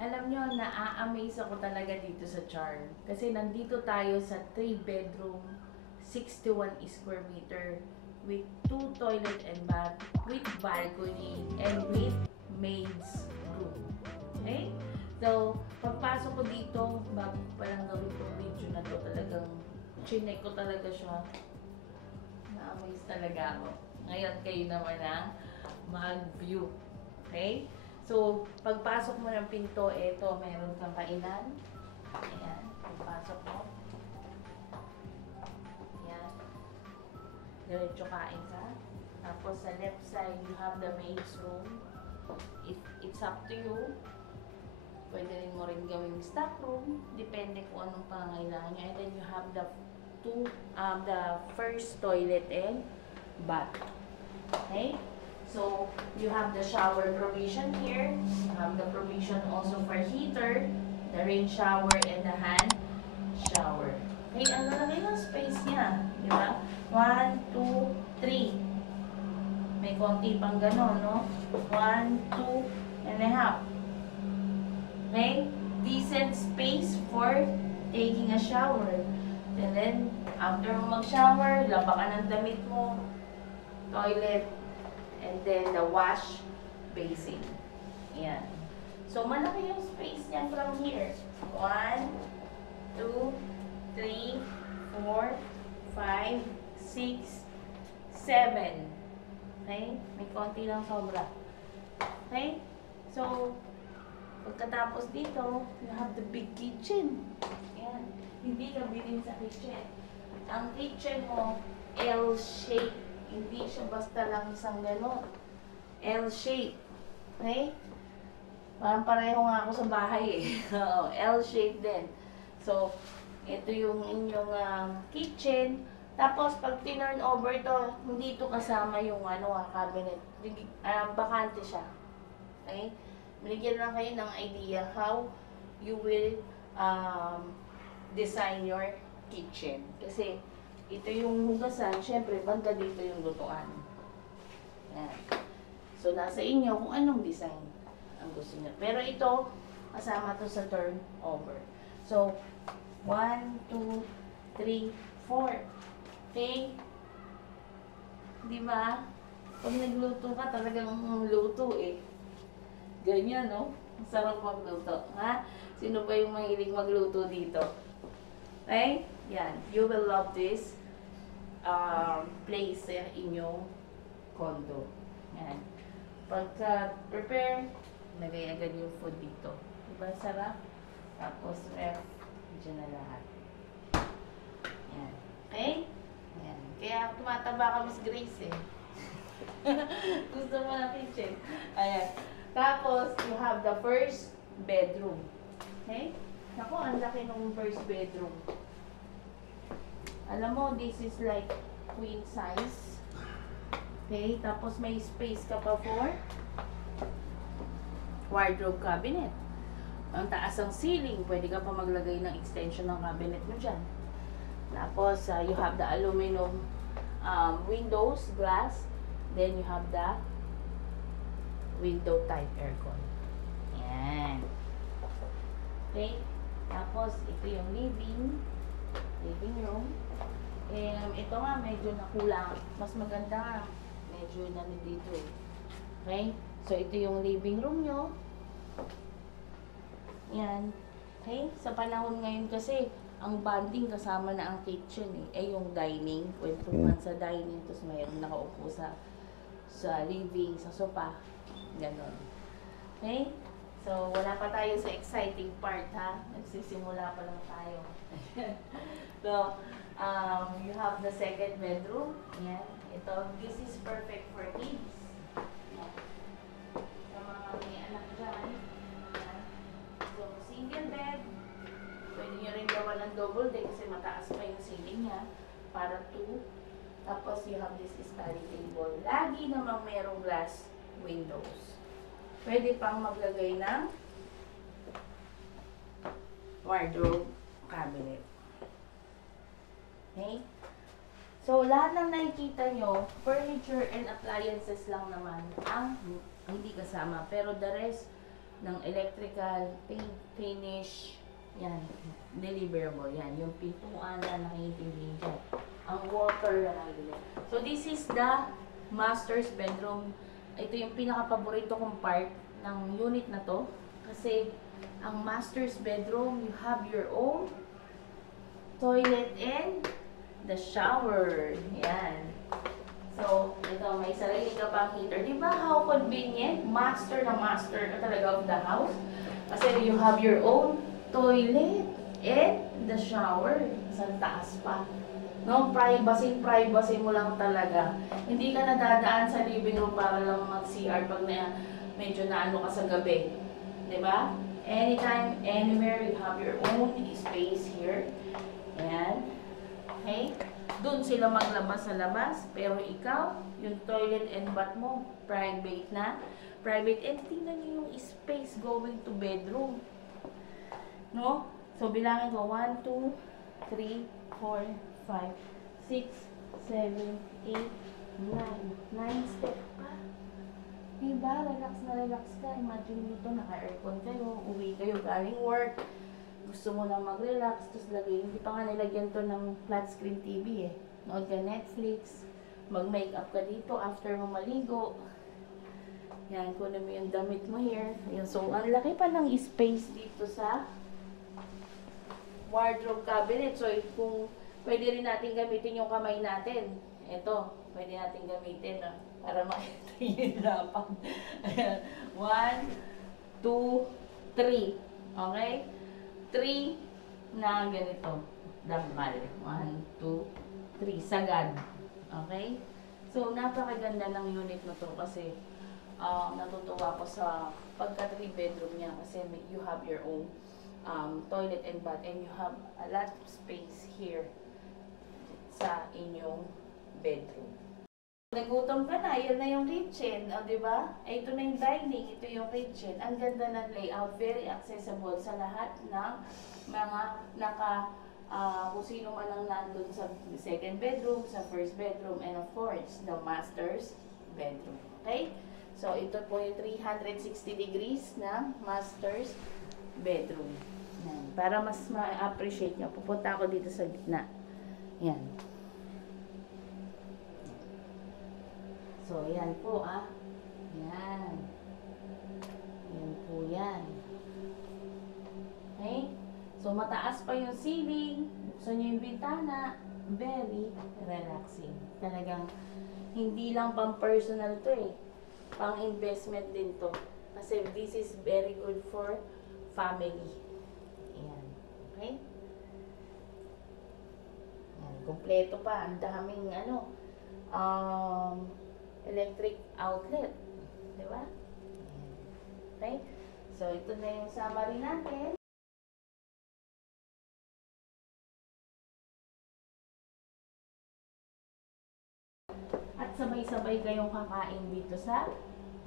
Alam nyo, na-amaze ako talaga dito sa Charm. Kasi nandito tayo sa 3 bedroom, 61 square meter with 2 toilet and bath, with balcony, and with maid's room. Okay? So, pagpasok ko dito, bago ko palang gawin itong video na to, talagang chinek ko talaga siya. Na-amaze talaga ako. Ngayon kayo naman ang mag-view. Okay? So, pagpasok mo ng pinto, eto, meron kang kainan. Ayan, pagpasok mo. Ayan. Diretso kain ka. Tapos sa left side, you have the maid's room. It's up to you. Pwede rin mo rin gawing stock room. Depende kung anong pangangailangan nyo. And then you have the first toilet and bath. Okay? So, you have the shower provision here. You have the provision also for heater, the rain shower, and the hand shower. Okay, ang lalagay ng space niya. Di ba? 1, 2, 3. May konti pang ganon, no? 1, 2 and a half. Okay? Decent space for taking a shower. And then, after mo mag-shower, laba ka ng damit mo, toilet, and then the wash basin. Ayan. So, malaki yung space niya from here. 1, 2, 3, 4, 5, 6, 7. Okay? May konti lang sobra. Okay? So, pagkatapos dito, you have the big kitchen. Ayan. Hindi ka bilhin sa kitchen. Ang kitchen mo, L-shape. Hindi siya basta lang isang gano'n. L-shape. Okay? Parang pareho nga ako sa bahay eh. L-shape din. So, ito yung inyong kitchen. Tapos, pag tinurn over to, hindi ito kasama yung cabinet. Bakante siya. Okay? Binigyan lang kayo ng idea how you will design your kitchen. Kasi, ito yung hugasan, syempre, banda dito yung lutuan. Yan. So, nasa inyo kung anong design ang gusto niyo. Pero ito, kasama to sa turnover. So, 1, 2, 3, 4. Okay? Di ba? Pag nagluto ka, talagang luto eh. Ganyan, no? Sarap magluto. Ha? Sino ba yung mahilig magluto dito? Okay? Yan. You will love this place in yung condo. Yan. Pagka-prepare, lagay agad yung food dito. Diba sarap? Tapos ref, dyan na lahat. Yan. Okay? Yan. Kaya tumataba ka, Miss Grace eh. Gusto mo na kitchen. Ayan. Tapos, you have the first bedroom. Okay? Naku, ang laki ng first bedroom. Alam mo, this is like queen size. Okay? Tapos may space ka pa for wardrobe cabinet. Ang taas ang ceiling. Pwede ka pa maglagay ng extension ng cabinet mo dyan. Tapos, you have the aluminum windows, glass. Then, you have the window type aircon. Yan. Okay? Tapos, ito yung living room. Ito nga, medyo nakulang. Mas maganda nga. Medyo dito eh. Okay? So, ito yung living room nyo. Yan. Okay? Sa panahon ngayon kasi, ang bonding kasama na ang kitchen eh. Yung dining. Kwentuhan sa dining. Tapos mayroong nakaupo sa living, sa sofa. Ganon. Okay? So, wala pa tayo sa exciting part ha. Nagsisimula pa lang tayo. So, you have the second bedroom. Yan. Ito, this is perfect for kids. Yan. Sa mga may anak dyan. Yan. So, single bed. Pwede nyo rin gawa ng double deck kasi mataas pa yung ceiling niya. Para 2. Tapos, you have this study table. Lagi namang merong glass windows. Pwede pang maglagay ng wardrobe cabinet. Okay? So, lahat ng nakikita nyo, furniture and appliances lang naman ang hindi kasama. Pero the rest, ng electrical, paint, finish, yan, deliverable, yan, yung pintuan na nakikintindi dyan. Ang water na nakikintindi. So, this is the master's bedroom. Ito yung pinaka-paborito kong part ng unit na to. Kasi, ang master's bedroom, you have your own toilet and the shower. Yan. So, ito, may sarili ka pang heater. Di ba how convenient? Master na master ka talaga of the house. Kasi you have your own toilet and the shower. Sa taas pa. No, privacy mo lang talaga. Hindi ka nadadaan sa living room para lang mag-CR pag medyo naano ka sa gabi. Di ba? Anytime, anywhere, you have your own space here. Ayan. Okay? Doon sila maglabas sa labas, pero ikaw, yung toilet and bath mo, private na. Private, and tingnan nyo yung space going to bedroom. No? So, bilangin ko, 1, 2, 3, 4, 5, 6, 7, 8, 9. 9 step pa. Diba? Relax na relax ka. Imagine nito, naka-aircon kayo, uwi kayo galing work. Gusto mo lang mag-relax, tapos lagay, hindi pa nga nilagyan to ng flat screen TV eh. Nood ka Netflix, mag-makeup ka dito after mo maligo. Yan, kunin mo yung damit mo here. Ayan, so, ang laki pa ng space dito sa wardrobe cabinet. So, kung pwede rin natin gamitin yung kamay natin. Ito, pwede natin gamitin para makita yung hirapan. 1, 2, 3. Okay? 3 na ganito. Damal. 1, 2, 3. Sagad. Okay? So, napakaganda ng unit na to kasi natutuwa ko sa pagka 3 bedroom niya kasi you have your own toilet and bath and you have a lot of space here sa inyong bedroom. Nagutom ka na, yun na yung kitchen, di ba? Ito na yung dining, ito yung kitchen. Ang ganda ng layout, very accessible sa lahat ng mga kung sino man ang nandun sa second bedroom, sa first bedroom, and of course, the master's bedroom. Okay? So, ito po yung 360 degrees na master's bedroom. Yan. Para mas ma-appreciate nyo, pupunta ako dito sa gitna. Yan. So, yan po Yan. Yan po yan. Okay? So, mataas pa yung ceiling. Buksan nyo yung bintana. Very relaxing. Talagang, hindi lang pang personal to eh. Pang investment din to. Kasi this is very good for family. Ayan. Okay? Ayan. Kompleto pa. Ang daming electric outlet. Diba? Okay? So, ito na yung summary natin. At sabay-sabay kayong kakain dito sa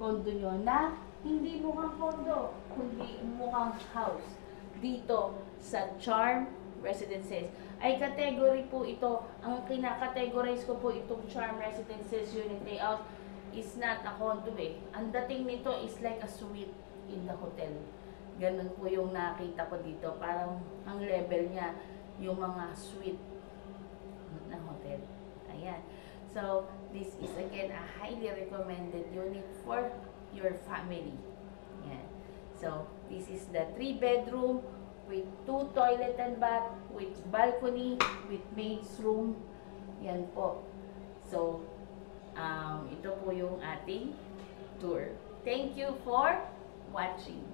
condo nyo na hindi mukhang condo, kundi mukhang house. Dito sa Charm Residences. Ay category po ito. Ang kinakategorize ko po itong Charm Residences unit layout is not a condo eh. Ang dating nito is like a suite in the hotel. Ganun po yung nakita ko dito. Parang ang level niya yung mga suite na hotel. Ayan. So, this is again a highly recommended unit for your family. Ayan. So, this is the 3 bedroom with 2 toilet and bath, with balcony, with maid's room. Yan po. So, ito po yung ating tour. Thank you for watching.